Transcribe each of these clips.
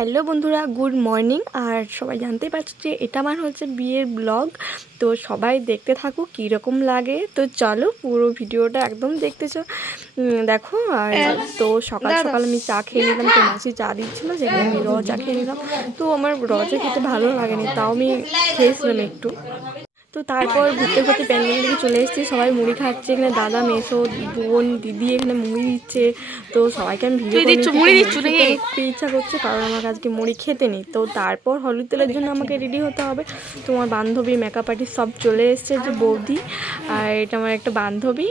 Hello বন্ধুরা, good morning. আর সবাই জানতেই পারছো যে এটা আমার হচ্ছে বিয়ের ব্লগ। তো সবাই দেখতে থাকো কীরকম লাগে। তো চলো পুরো ভিডিওটা একদম দেখতেছো, দেখো। আর তো সকাল সকাল আমি চা খেয়ে নিলাম, তো মাসি চা দিচ্ছিলো, যেখানে আমি র চা খেয়ে নিলাম। তো আমার র চা খেতে ভালো লাগেনি, তাও আমি খেয়েছিলাম একটু। তো তারপর ঘুরতে ঘুরতে প্যান্ডেলের দিকে চলে এসেছি। সবাই মুড়ি খাচ্ছে, এখানে দাদা, মেসো, বোন, দিদি এখানে মুড়ি দিচ্ছে। তো সবাইকে আমি ভিডিও করে নিচ্ছি। মুড়ি খুব ইচ্ছা করছে, কারণ আমার আজকে মুড়ি খেতে নেই। তো তারপর হলুদ তেলের জন্য আমাকে রেডি হতে হবে। তো আমার বান্ধবী, মেকআপ আর্টিস্ট সব চলে এসছে, যে বৌদি আর এটা আমার একটা বান্ধবী।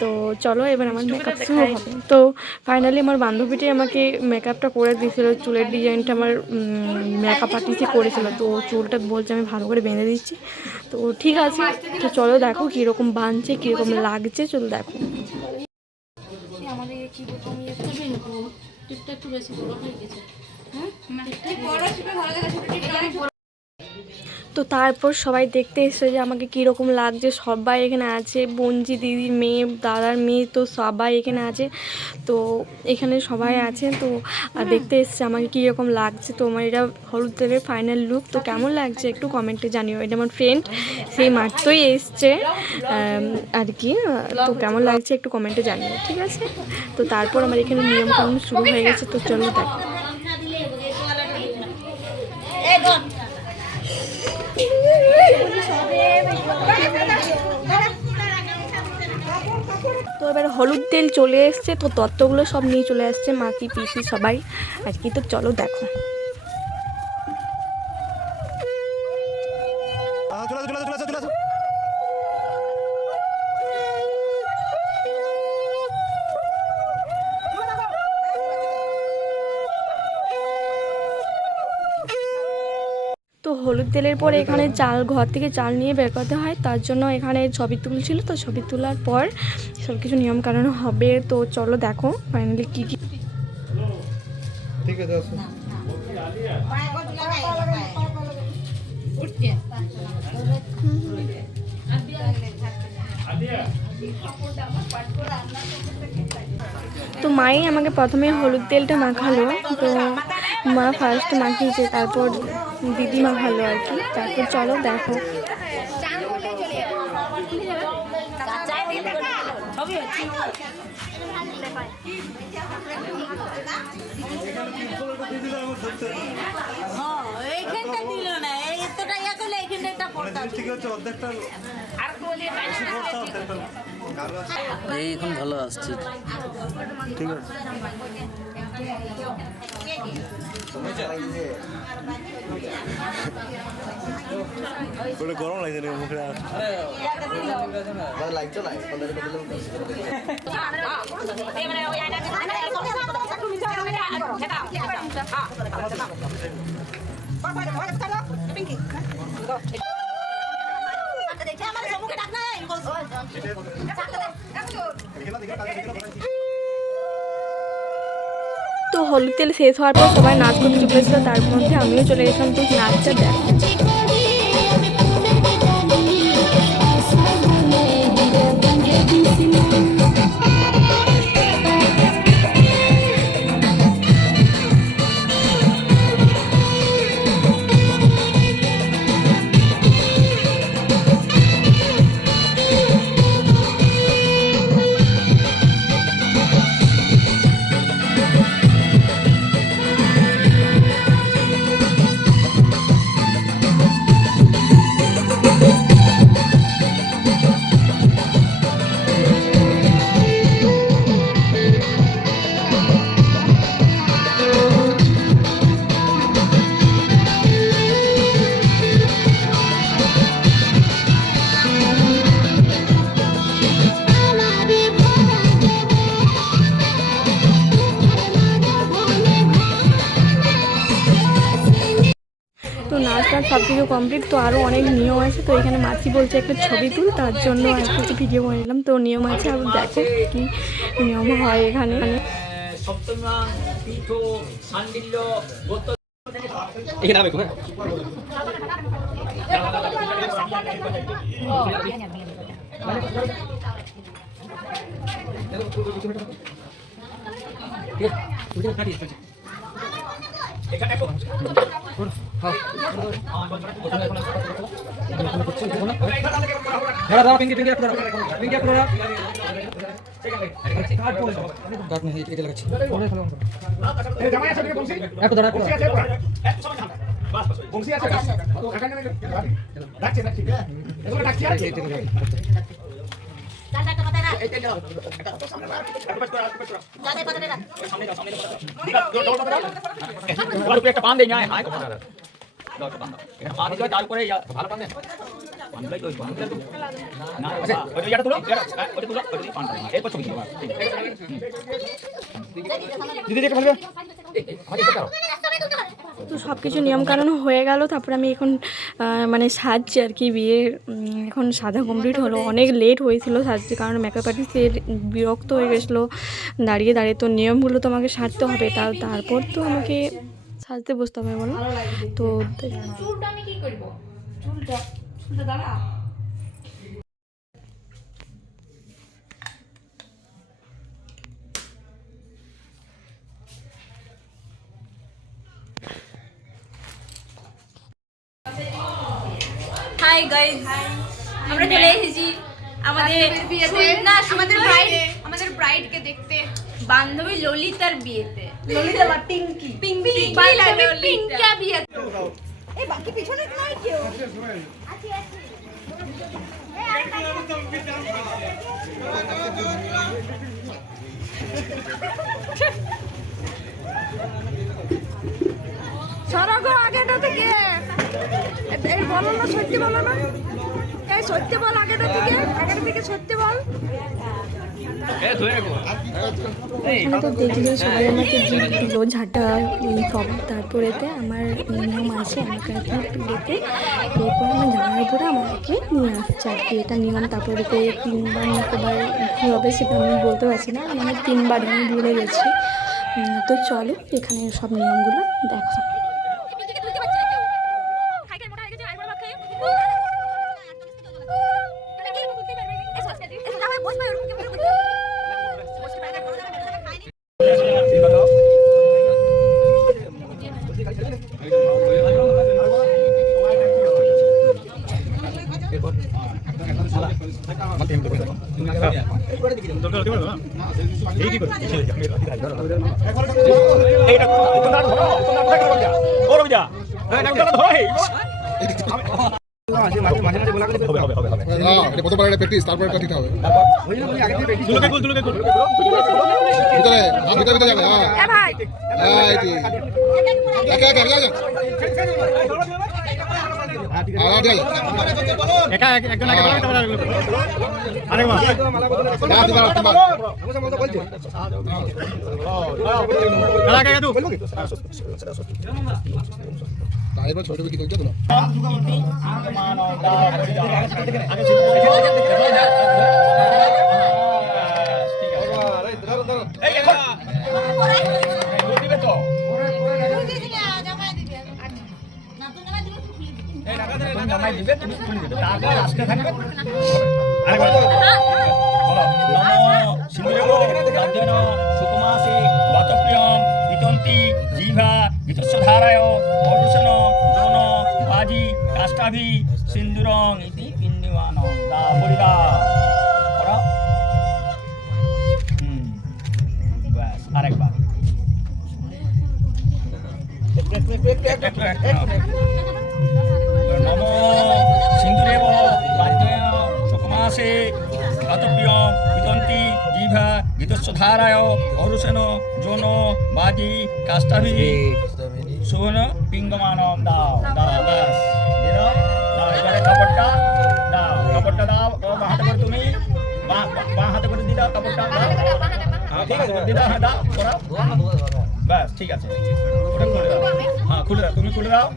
তো চলো এবার আমার মেকআপ শুরু হবে। তো ফাইনালি আমার বান্ধবীটাই আমাকে মেকআপটা করে দিয়েছিল। চুলের ডিজাইনটা আমার মেকআপ আর্টিস্টই করেছিল। তো চুলটা বলছে আমি ভালো করে বেঁধে দিচ্ছি। তো ঠিক আছে, তো চলো দেখো কীরকম বানছে, কীরকম লাগছে, চলো দেখো। তো তারপর সবাই দেখতে এসেছে যে আমাকে কীরকম লাগছে। সবাই এখানে আছে, বোনজি, দিদির মেয়ে, দাদার মেয়ে, তো সবাই এখানে আছে। তো এখানে সবাই আছে, তো দেখতে এসছে আমাকে কীরকম লাগছে। তো আমার এটা হলুদ তেলের ফাইনাল লুক। তো কেমন লাগছে একটু কমেন্টে জানিও। এটা আমার ফ্রেন্ড, সেই মাত্রই এসছে আর কি। তো কেমন লাগছে একটু কমেন্টে জানিও, ঠিক আছে। তো তারপর আমার এখানে নিয়মকানুন শুরু হয়ে গেছে। তো চলো দেখো। তো এবার হলুদ তেল চলে এসছে। তো তত্ত্বগুলো সব নিয়ে চলে আসছে মাসি, পিসি সবাই আর কি। তো চলো দেখো। তো হলুদ তেলের পরে এখানে চাল, ঘর থেকে চাল নিয়ে বের করতে হয়, তার জন্য এখানে ছবি তুলছিল। তো ছবি তোলার পর সব কিছু নিয়মকানুন হবে। তো চলো দেখো ফাইনালি কী কী। তো মাই আমাকে প্রথমে হলুদ তেলটা মাখালো। তো মা ফার্স্ট মাখিয়েছে, তারপর দিদি মাখালো আর কি। তারপর চলো দেখো। এখন ভালো আসছে, ঠিক আছে। গরম লাগছে মুখে লাগছে না। তো হলুদ তেল শেষ হওয়ার পর সবাই নাচ করতে চলে এসেছিলো, তার মধ্যে আমিও চলে গেছিলাম। তো নাচটা দেখো। তো নাচ টাচ সব কিছু কমপ্লিট। তো আরও অনেক নিয়ম আছে। তো এখানে মাসি বলছে একটা ছবি তুল, তার জন্য আর কিছু ভিডিও করে নিলাম। তো নিয়ম আছে, আর দেখো কি নিয়ম হয় এখানে। একটা পান দেই না হাই কথা না দাও পান দাও এটা পান দিও তারপরে ভালো পান দেন পান দিই তো পান দিই না ওই এটা তুলো ওটা তুলো ওই পান দাও এরপর ছবি দিবা দিদি দেখে ফেলবে আমাকে এটা করো তো সব কিছু নিয়মকানুন হয়ে গেল, তারপরে আমি এখন মানে সাজছি আর কি। বিয়ে এখন সাজা কমপ্লিট হলো, অনেক লেট হয়েছিল সাজতে, কারণ মেকআপ আর্টিস্টের বিরক্ত হয়ে গেছিলো দাঁড়িয়ে দাঁড়িয়ে। তো নিয়মগুলো তো আমাকে সাজতে হবে, তারপর তো আমাকে সাজতে বসতে হবে বলো। তো চুলটা আমি কী করবো, চুলটা দাঁড়া। হাই গাইস, আমরা চলে এসেছি আমাদের বিয়েতে, না আমাদের ব্রাইডকে দেখতে, বান্ধবী ললিতার বিয়েতে। ললিতা বা পিঙ্কি, পিঙ্কি পিঙ্কা বিয়েতে। এই বাকি পিছনে নাই কেউ আছে আছে। সরগো আগেটা থেকে এই বলো না, সত্যি বলো না, এই সত্যি বল, আগের থেকে সত্যি বল। এখানে তো দেখলে সবাই আমাকে গিফট দিল, ঝাঁটা সব। তারপরেতে আমার নিয়ম আছে আমাকে আর কি বিয়েতে, এরপর আমার জামার উপরে আমাকে নিয়ে আসছে আর কি, এটা নিয়ম। তারপরেতে 3বার না কবার কী হবে সেটা আমি বলতে পারছি না, মানে 3বার আমি ভুলে গেছি। তো চলো এখানে সব নিয়মগুলো দেখো। প্র্যাকটিস, তারপরে এটা দিতে হবে ভিতরে, ভিতরে যাবে। ছোট কি করতে তো সুকুমাসে বাতপ্রিয়ম বিতন্তি জিভা বিতস্বধারায় পরুষণ যৌন বাজি কাষ্টাভি সিন্দুরং ইতি পিণ্ডিমান দা বলিদা পড়া। ব্যাস আরেকবার নম সিন্দুরেব বাদ্যয় সুকুমাসে বাতপ্রিয়ম বিতন্তি জিভা বিতস্বধারায় পরুষণ যৌন বাজি কাষ্টাভি সুন পিঙ্গমান দাও দাও বাস দাও দাও। এবারে কাপড়টা দাও, কাপড়টা দাও। ও বাঁ হাতে করে তুমি বাঁ হাতে করে দিয়ে দাও কাপড়টা দাও। হ্যাঁ ঠিক আছে দিয়ে দাও, হ্যাঁ দাও পড়াও। ব্যাস ঠিক আছে, ওটা খুলে দাও। হ্যাঁ খুলে দাও, তুমি খুলে দাও।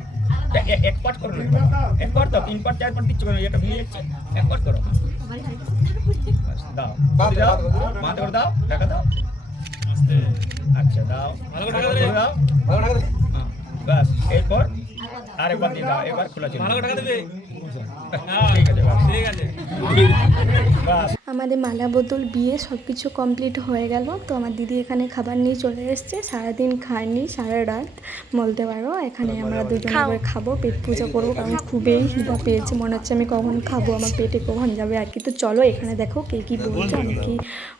এক পার্ট করো, এক পার্ট দাও, 3 পার্ট 4 পার্ট দিচ্ছ কেন? এটা ভেঙে যাচ্ছে, এক পার্ট করো। দাও দাও, বাঁ হাতে করে দাও, টাকা দাও। আচ্ছা দাও, ভালো করে দাও। ব্যাস এরপর আরেকবার দিয়ে দাও, এবার খোলা চলবে। ভালো টাকা দেবে? ঠিক আছে, বাস। ঠিক আছে। বাস। আমাদের মালা বদল বিয়ে সব কিছু কমপ্লিট হয়ে গেল। তো আমার দিদি এখানে খাবার নিয়ে চলে এসেছে, সারাদিন খায়নি, সারা রাত বলতে পারো। এখানে আমরা দুজন করে খাবো, পেট পূজা করবো, কারণ খুবই খিদা পেয়েছে, মনে হচ্ছে আমি কখন খাবো, আমার পেটে কখন যাবে আর কি। তো চলো এখানে দেখো কে কী বলছে,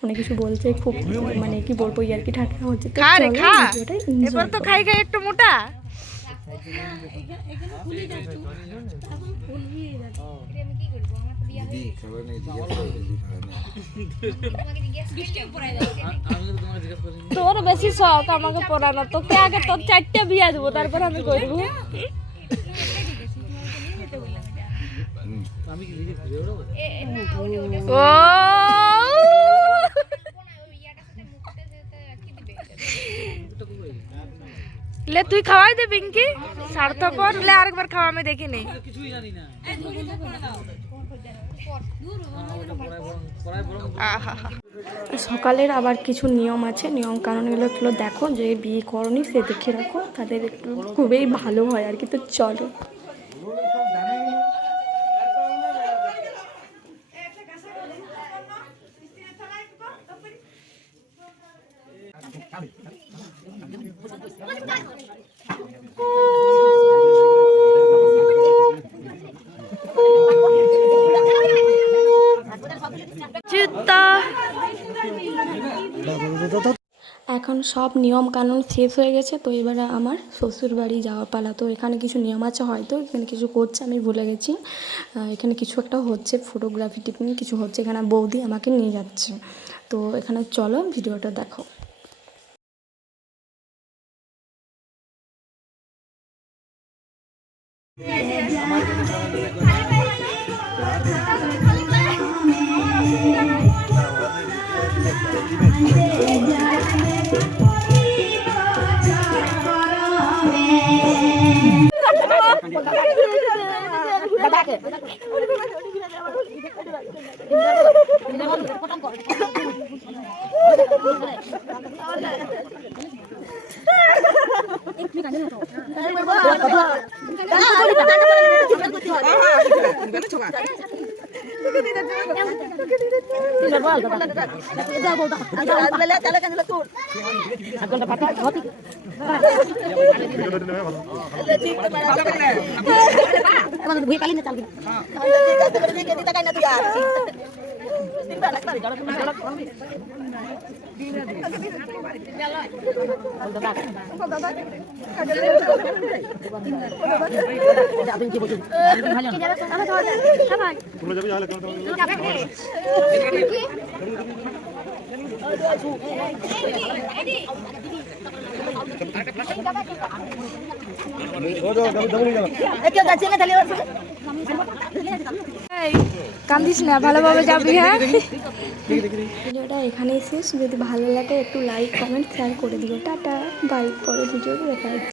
অনেক কিছু বলছে, খুব মানে কি বলবো আর কি ঠাট্টা হচ্ছে। তো চলো ভিডিওটা এনজয় করো। খাই খাই একটু মোটা তোর বেশি শখ আমাকে পড়ানো, তোকে আগে তোর 4টা বিয়া দেবো, তারপর আমি করবো। ও লে তুই খাওয়াই দে পিঙ্কি, স্বার্থপর। লে আরেকবার খাওয়া, আমি দেখি নেই। সকালের আবার কিছু নিয়ম আছে, নিয়ম কানুনগুলো দেখো, যে বিয়ে করনি সে দেখে রাখো, তাদের একটু খুবই ভালো হয় আর কি। তো চলো। এখন সব নিয়ম কানুন শেষ হয়ে গেছে। তো এবারে আমার শ্বশুর বাড়ি যাওয়ার পালা। তো এখানে কিছু নিয়ম আছে, হয়তো এখানে কিছু করছে, আমি ভুলে গেছি। এখানে কিছু একটা হচ্ছে, ফটোগ্রাফি টিপিং কিছু হচ্ছে, এখানে বৌদি আমাকে নিয়ে যাচ্ছে। তো এখানে চলো ভিডিওটা দেখো। কান্দিস না, ভালোভাবে যাবি। হ্যাঁ, ভিডিওটা এখানেই শেষ। যদি ভালো লাগে একটু লাইক কমেন্ট শেয়ার করে দিও। Tata, by. পরে ভিডিও দেখা